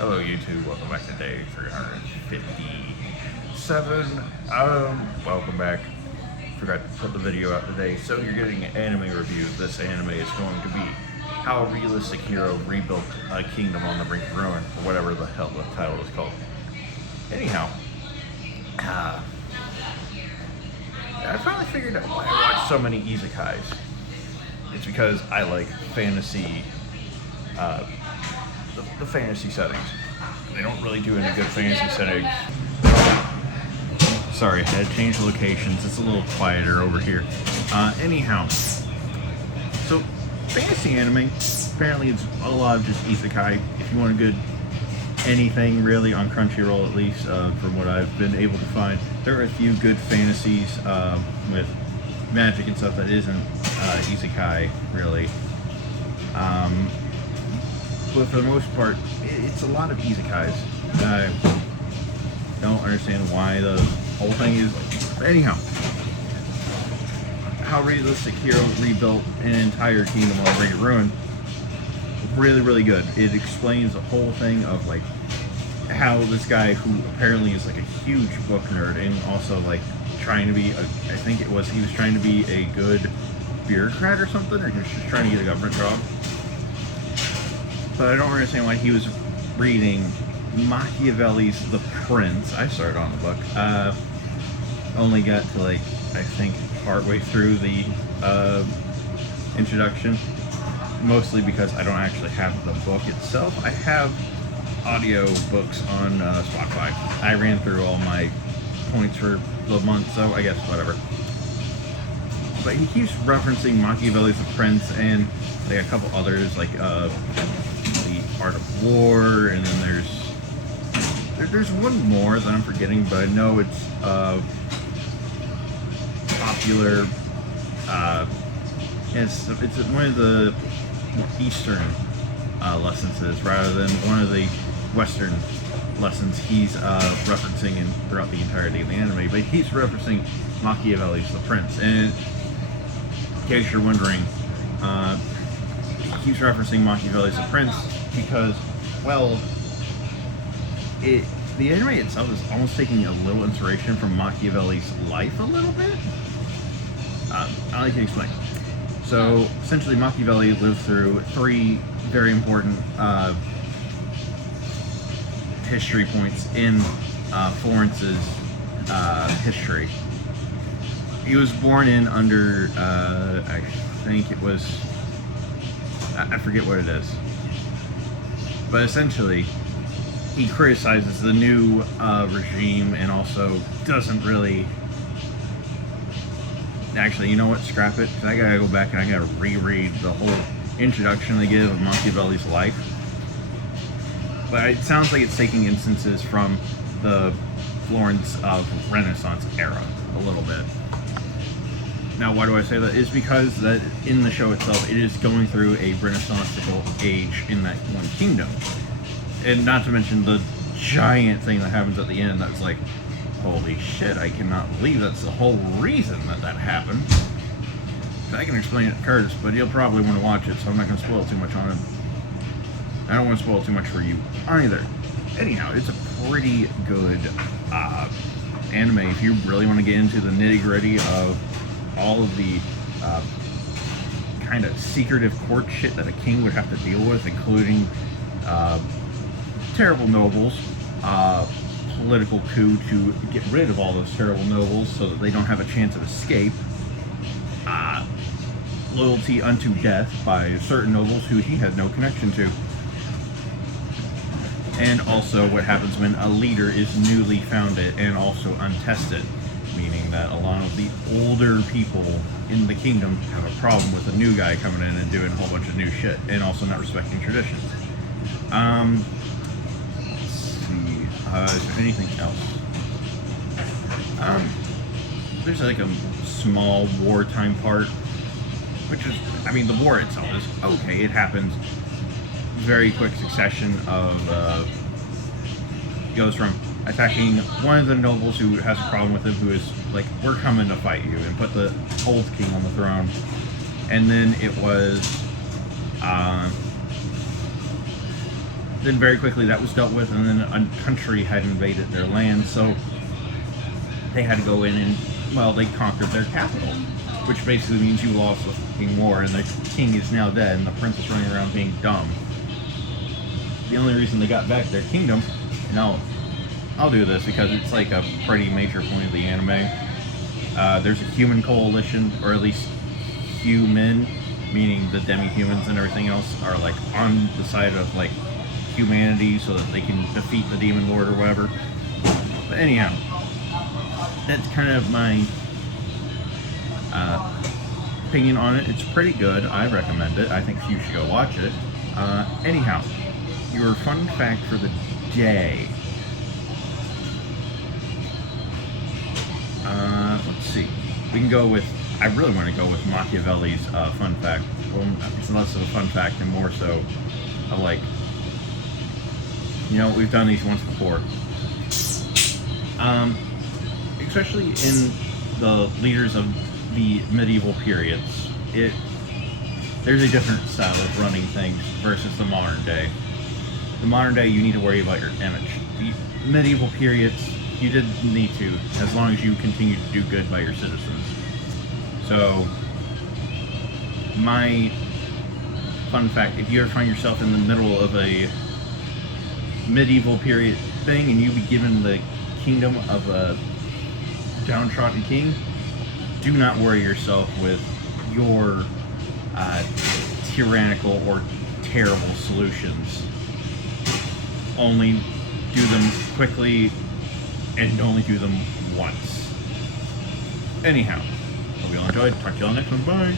Hello YouTube, welcome back to day 357. Welcome back. Forgot to put the video out today. So you're getting an anime review. This anime is going to be how a realistic hero rebuilt a kingdom on the brink of ruin, or whatever the hell the title is called. Anyhow, I finally figured out why I watch so many isekais. It's because I like fantasy, the fantasy settings. They don't really do any good fantasy settings. Sorry, I had to change locations. It's a little quieter over here. Anyhow, so fantasy anime, apparently it's a lot of just isekai. If you want a good anything really on Crunchyroll, at least from what I've been able to find, there are a few good fantasies with magic and stuff that isn't isekai really. But for the most part, it's a lot of isekais. I don't understand why the whole thing is. Anyhow, how realistic hero rebuilt an entire kingdom on the brink of ruin. Really, really good. It explains the whole thing of like how this guy, who apparently is like a huge book nerd and also like trying to be, he was trying to be a good bureaucrat or something, or he was just trying to get a government job. But I don't understand why he was reading Machiavelli's The Prince. I started on the book. Only got to like, I think, partway through the introduction. Mostly because I don't actually have the book itself. I have audio books on Spotify. I ran through all my points for the month, so I guess whatever. But he keeps referencing Machiavelli's The Prince and like a couple others, like The Art of War, and then there's one more that I'm forgetting, but I know it's popular. It's one of the Eastern lessons rather than one of the Western lessons he's referencing throughout the entirety of the anime. But he's referencing Machiavelli's The Prince, and in case you're wondering, he keeps referencing Machiavelli's The Prince because, well, the anime itself is almost taking a little inspiration from Machiavelli's life a little bit. I can explain. So essentially, Machiavelli lived through three very important history points in Florence's history. He was born in under, I think it was, I forget what it is. But essentially, he criticizes the new regime and also doesn't really... Actually, you know what? Scrap it. I gotta go back and I gotta reread the whole introduction they give of Machiavelli's life. But it sounds like it's taking instances from the Florence of Renaissance era a little bit. Now, why do I say that? It's because that in the show itself, it is going through a renaissanceical age in that one kingdom. And not to mention the giant thing that happens at the end that's like, holy shit, I cannot believe that's the whole reason that happened. I can explain it to Curtis, but he'll probably want to watch it, so I'm not going to spoil too much on him. I don't want to spoil too much for you either. Anyhow, it's a pretty good anime if you really want to get into the nitty-gritty of all of the kind of secretive court shit that a king would have to deal with, including terrible nobles, political coup to get rid of all those terrible nobles so that they don't have a chance of escape, loyalty unto death by certain nobles who he had no connection to, and also what happens when a leader is newly founded and also untested, meaning that a lot of the older people in the kingdom have a problem with a new guy coming in and doing a whole bunch of new shit and also not respecting traditions. Is there anything else? There's like a small wartime part, which is, I mean, the war itself is okay. It happens very quick succession of, goes from attacking one of the nobles who has a problem with him, who is like, we're coming to fight you, and put the old king on the throne. And then it was then very quickly that was dealt with, and then a country had invaded their land, so they had to go in and, well, they conquered their capital, which basically means you lost the fucking war, and the king is now dead, and the prince is running around being dumb. The only reason they got back their kingdom, and I'll do this because it's like a pretty major point of the anime. There's a human coalition, or at least human, meaning the demi-humans and everything else are like on the side of like humanity so that they can defeat the demon lord or whatever. But anyhow, that's kind of my opinion on it. It's pretty good. I recommend it. I think you should go watch it. Anyhow, your fun fact for the day. Let's see. We can go with. I really want to go with Machiavelli's fun fact. Well, it's less of a fun fact and more so of like, we've done these once before. Especially in the leaders of the medieval periods, there's a different style of running things versus the modern day. The modern day, you need to worry about your image. The medieval periods, you didn't need to, as long as you continue to do good by your citizens. So, my fun fact, if you ever find yourself in the middle of a medieval period thing and you be given the kingdom of a downtrodden king, do not worry yourself with your tyrannical or terrible solutions. Only do them quickly and only do them once. Anyhow, hope you all enjoyed. Talk to you all next one. Bye.